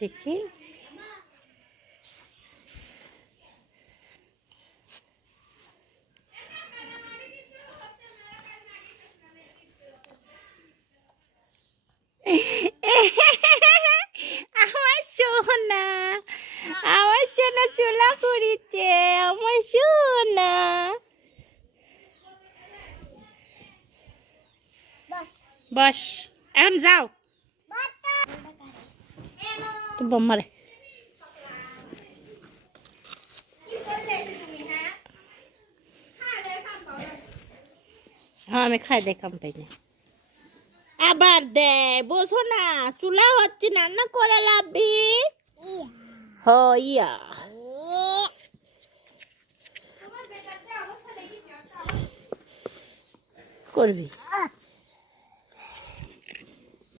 দেখি আমার সোনা, আমার সোনা চুলা করিছে, আমার সোনা। বস, এখন যাও তো বোমারে। হ্যাঁ আমি খাই দেখাম তাই না আবার দে, বোঝো না চুলা হচ্ছে রান্না করে লাভবি। হইয়া করবি